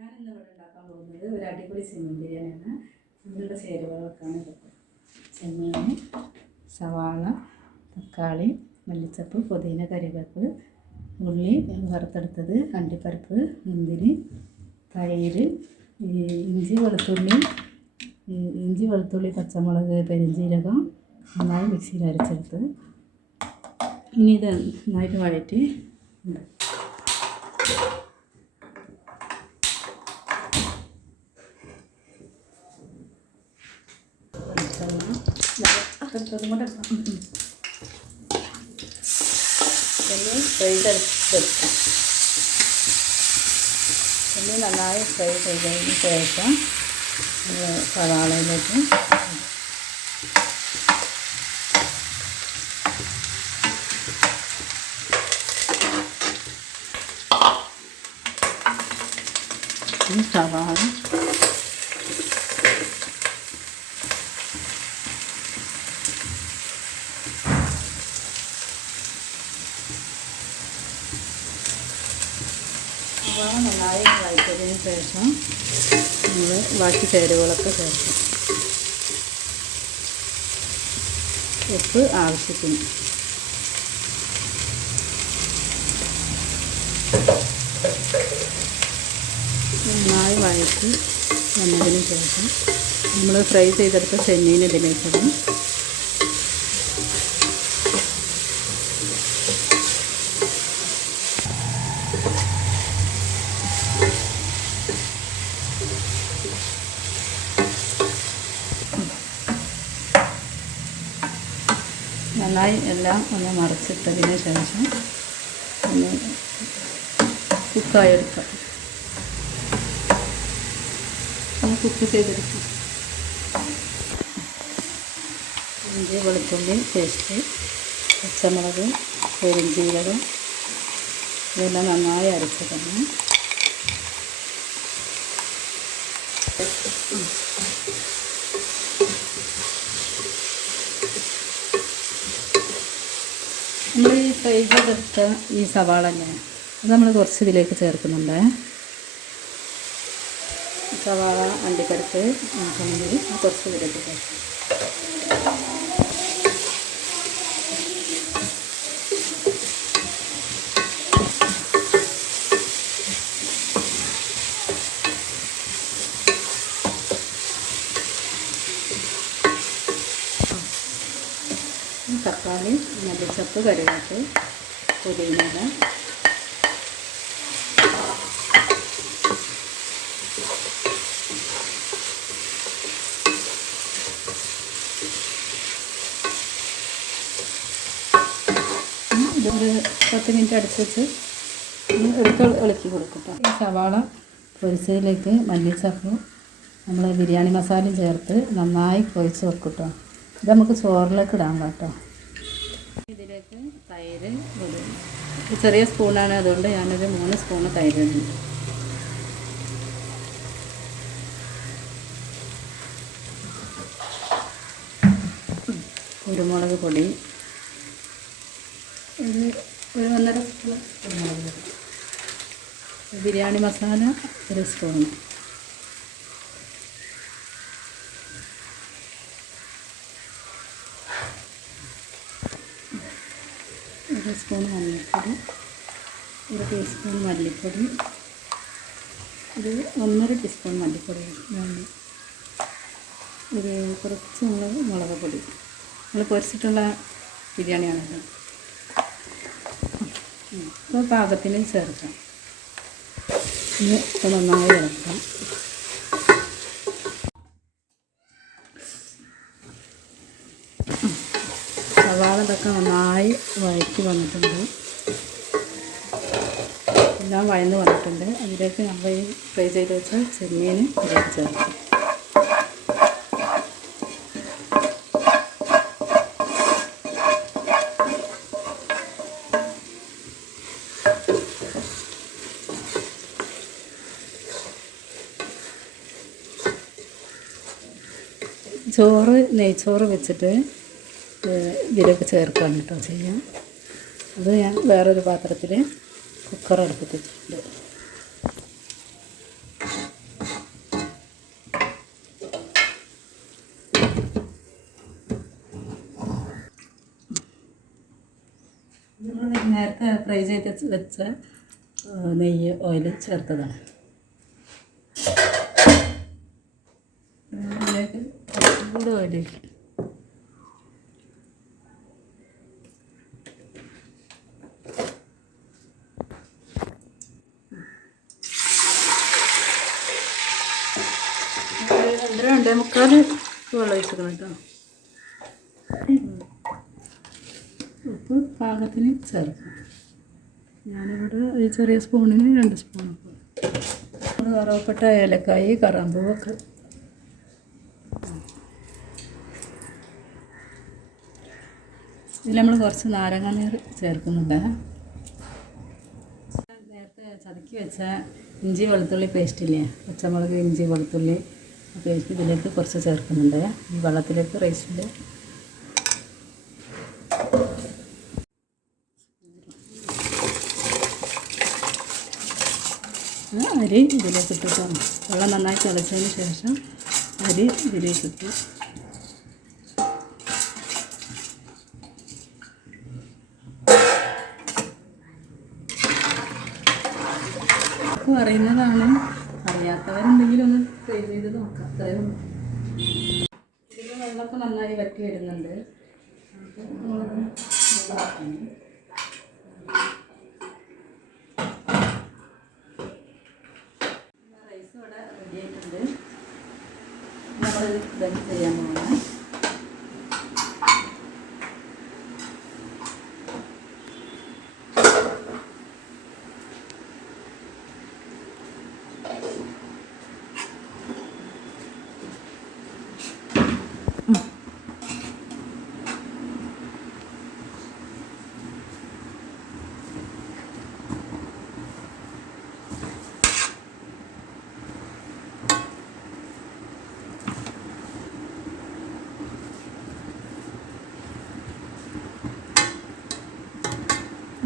ഞാൻ ഇന്ന് ഇവിടെ ഉണ്ടാക്കാൻ പോകുന്നത് ഒരു അടിപൊളി ചെമ്മീൻ ബിരിയാണിയാണ്. നമ്മളുടെ ചെമ്മീൻ സവാള തക്കാളി മല്ലിച്ചപ്പ് പുതിന കറിവേപ്പ് ഉള്ളി വറുത്തെടുത്തത് അണ്ടിപ്പരിപ്പ് മുന്തിരി തൈര് ഇഞ്ചി വെളുത്തുള്ളി ഇഞ്ചി വെളുത്തുള്ളി പച്ചമുളക് പെരിഞ്ചീരകം നന്നായി മിക്സിയിൽ അരച്ചെടുത്ത് ഇനി ഇത് നന്നായിട്ട് വഴറ്റി ഉണ്ട് ഫ്രൈ ചെയ്തെടുക്കാം ഉള്ളി നന്നായി ഫ്രൈ ചെയ്തതിന് ശേഷം നമ്മൾ സവാളയിലേക്ക് ഈ നന്നായി വഴറ്റതിന് ശേഷം നമ്മൾ ബാക്കി ചേരുവകളൊക്കെ ചേർക്കും ഉപ്പ് ആവശ്യത്തിന്. നന്നായി വഴറ്റി വന്നതിന് ശേഷം നമ്മൾ ഫ്രൈ ചെയ്തെടുത്ത ചെമ്മീൻ ഇതിലേക്കിടും നന്നായി എല്ലാം ഒന്ന് മറിച്ചിട്ടതിന് ശേഷം ഒന്ന് കുക്കായി എടുക്കാം ഒന്ന് കുക്ക് ചെയ്തെടുക്കാം. ഇഞ്ചി വെളുത്തുള്ളി പേസ്റ്റ് പച്ചമുളക് പെരുംജീരകം ഇതെല്ലാം നന്നായി അരച്ചിടണം നമ്മൾ ഈ ഫ്രൈ ചെയ്തെടുത്ത ഈ സവാള അല്ലേ അത് നമ്മൾ കുറച്ച് ഇതിലേക്ക് ചേർക്കുന്നുണ്ട്. സവാള അണ്ടിപ്പരിപ്പ് നമുക്ക് കുറച്ച് ഇതിലേക്ക് ചേർക്കും തക്കാളി മല്ലിച്ചപ്പ് കറിവേപ്പ് പുതിനയില ഒരു പത്ത് മിനിറ്റ് അടച്ച് വെച്ച് എടുത്ത് ഇളക്കി കൊടുക്കും ഈ സവാള പൊരിച്ചതിലേക്ക് മല്ലിച്ചപ്പും നമ്മൾ ബിരിയാണി മസാലയും ചേർത്ത് നന്നായി കുഴച്ച് വെക്കും കേട്ടോ ഇത് നമുക്ക് ചോറിലേക്ക് ഇടാൻ കേട്ടോ ഇതിലേക്ക് തൈര് ഒരു ചെറിയ സ്പൂണാണ് അതുകൊണ്ട് ഞാനൊരു മൂന്ന് സ്പൂണ് തൈര് ഇടുന്നു കുരുമുളക് പൊടി. ഒരു ഒരു ഒന്നര സ്പൂൺ ബിരിയാണി മസാല ഒരു സ്പൂൺ ഒരു സ്പൂൺ മഞ്ഞൾപ്പൊടി ഒരു ടീസ്പൂൺ മല്ലിപ്പൊടി ഒരു ഒന്നര ടീസ്പൂൺ മല്ലിപ്പൊടി വേണ്ടി ഒരു കുറച്ച് മുളക് പൊടി. നമ്മൾ പൊരിച്ചിട്ടുള്ള ബിരിയാണിയാണത് അപ്പോൾ പാകത്തിന് ചേർക്കാം. ഇത് നന്നായി ഇളക്കാം. സവാള ഇതൊക്കെ നന്നായി വഴറ്റി വന്നിട്ടുണ്ട്. എല്ലാം വഴന്ന് വന്നിട്ടുണ്ട്. അതിലേക്ക് നമ്മൾ ഈ ഫ്രൈ ചെയ്ത് വെച്ച ചെമ്മീൻ ചേർക്കും. ചോറ് നെയ്ച്ചോറ് വെച്ചിട്ട് ഇതിലൊക്കെ ചേർക്കുകയാണ് കേട്ടോ ചെയ്യാം അത് ഞാൻ വേറൊരു പാത്രത്തിൽ കുക്കർ അടുപ്പിച്ചിട്ടുണ്ട് നേരത്തെ ഫ്രൈ ചെയ്ത് വെച്ച നെയ്യ് ഓയിൽ ചേർത്തതാണ്. കൂടെ ഓയിലേക്ക് രണ്ടേ മുക്കാൽ വെള്ളം ഒഴിച്ചിരിക്കണം കേട്ടോ. ഉപ്പ് പാകത്തിന് ചേർക്കാം. ഞാനിവിടെ ഈ ചെറിയ സ്പൂണിന് രണ്ട് സ്പൂൺ ഉപ്പ്. കറവപ്പെട്ട ഏലക്കായി കറാമ്പൂവൊക്കെ. ഇതിൽ നമ്മൾ കുറച്ച് നാരങ്ങ നീർ ചേർക്കുന്നുണ്ട്. നേരത്തെ ചതക്കി വെച്ച ഇഞ്ചി വെളുത്തുള്ളി പേസ്റ്റില്ലേ പച്ചമുളക് ഇഞ്ചി വെളുത്തുള്ളി. പേസ്റ്റ് ഇതിലേക്ക് കുറച്ച് ചേർക്കുന്നുണ്ട്. ഈ വെള്ളത്തിലേക്ക് റൈസിന്റെ അരി ഇതിലേക്ക് ഇട്ടിട്ടാണ് വെള്ളം നന്നായി തിളച്ചതിന് ശേഷം അരി ഇതിലേക്ക് ഇട്ടു. അറിയുന്നതാണ് അറിയാത്തവരുണ്ടെങ്കിൽ ഒന്ന് ചെയ്ത് നോക്കാം. അത്രയേ ഇതിൽ വെള്ളമൊക്കെ നന്നായി വറ്റി വരുന്നുണ്ട്. റൈസ് ഇവിടെ റെഡി ആയിട്ടുണ്ട്. നമ്മൾ ഇതൊക്കെ ചെയ്യാൻ പോകണം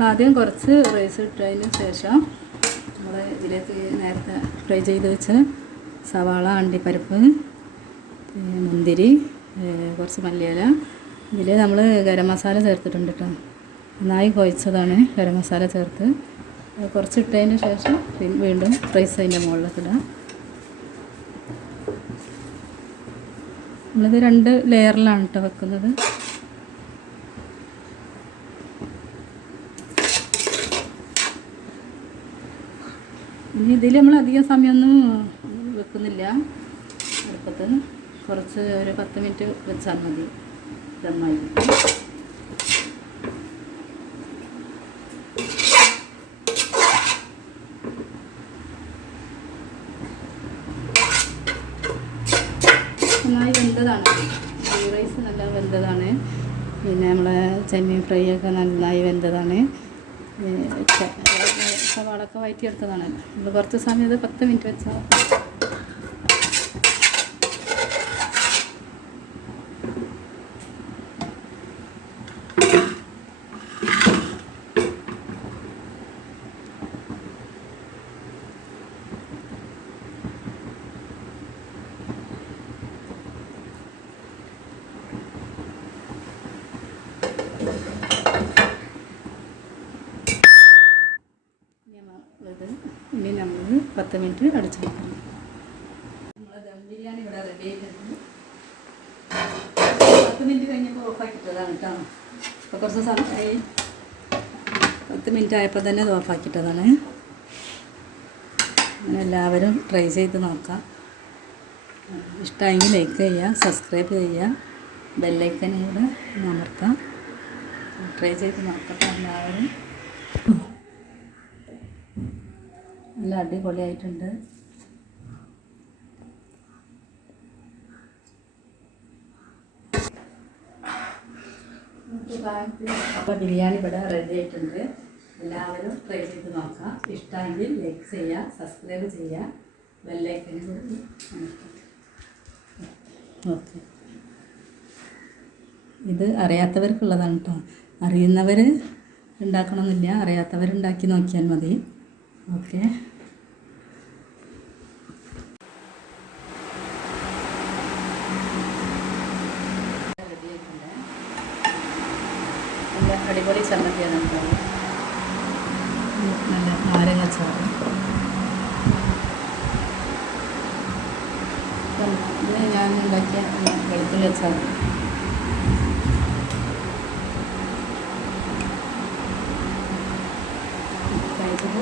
ആദ്യം കുറച്ച് റൈസ് ഇട്ടതിന് ശേഷം നമ്മൾ ഇതിലേക്ക് നേരത്തെ ഫ്രൈ ചെയ്ത് വെച്ച സവാള അണ്ടിപ്പരിപ്പ് മുന്തിരി കുറച്ച് മല്ലിയില. ഇതിൽ നമ്മൾ ഗരം മസാല ചേർത്തിട്ടുണ്ട് കേട്ടോ നന്നായി കുഴച്ചതാണ് ഗരം മസാല ചേർത്ത്. കുറച്ച് ഇട്ടതിന് ശേഷം വീണ്ടും റൈസ് അതിന്റെ മുകളിലേക്ക് ഇടാം. നമ്മളിത് രണ്ട് ലെയറിലാണ് കേട്ടോ വെക്കുന്നത്. ഇനി ഇതിൽ നമ്മൾ അധികം സമയമൊന്നും വെക്കുന്നില്ല. അടുപ്പത്ത് കുറച്ച് ഒരു പത്ത് മിനിറ്റ് വെച്ചാൽ മതി. ദമ്മായി നന്നായി വെന്തതാണ്. ഫ്രൈ റൈസ് നല്ല വെന്തതാണ്. പിന്നെ നമ്മളെ ചെമ്മീൻ ഫ്രൈ ഒക്കെ നന്നായി വെന്തതാണ്. സവാളൊക്കെ വയറ്റിയെടുത്തതാണ്. നമ്മൾ കുറച്ച് സമയം ഇത് പത്ത് മിനിറ്റ് വെച്ചാൽ ഇത് ഇനി നമ്മൾ പത്ത് മിനിറ്റ് അടിച്ചു വെക്കണം. പത്ത് മിനിറ്റ് ആയപ്പോൾ തന്നെ ഇത് ഓഫാക്കിയിട്ടതാണ്. അങ്ങനെ എല്ലാവരും ട്രൈ ചെയ്ത് നോക്കാം. ഇഷ്ടമെങ്കിൽ ലൈക്ക് ചെയ്യുക സബ്സ്ക്രൈബ് ചെയ്യുക ബെല്ലൈക്കനും കൂടെ അമർത്താം. ട്രൈ ചെയ്ത് നോക്കട്ടെ എല്ലാവരും. നല്ല അടിപൊളിയായിട്ടുണ്ട്. അപ്പോൾ ബിരിയാണി ഇവിടെ റെഡി ആയിട്ടുണ്ട്. എല്ലാവരും ട്രൈ ചെയ്ത് നോക്കാം. ഇഷ്ടമെങ്കിൽ ലൈക്ക് ചെയ്യുക സബ്സ്ക്രൈബ് ചെയ്യുക ബെല്ലൈക്കൻ കൂടി ഓക്കെ ഇത് അറിയാത്തവർക്കുള്ളതാണ് കേട്ടോ അറിയുന്നവർ ഉണ്ടാക്കണമെന്നില്ല. അറിയാത്തവരുണ്ടാക്കി നോക്കിയാൽ മതി. ഓക്കെ നല്ല അടിപൊളി ചമ്മന്തിയാണ് നല്ല നാരങ്ങ ഞാൻ ഉണ്ടാക്കിയ വെളുത്തുള്ളി അച്ചാറ്. കഴിച്ചത്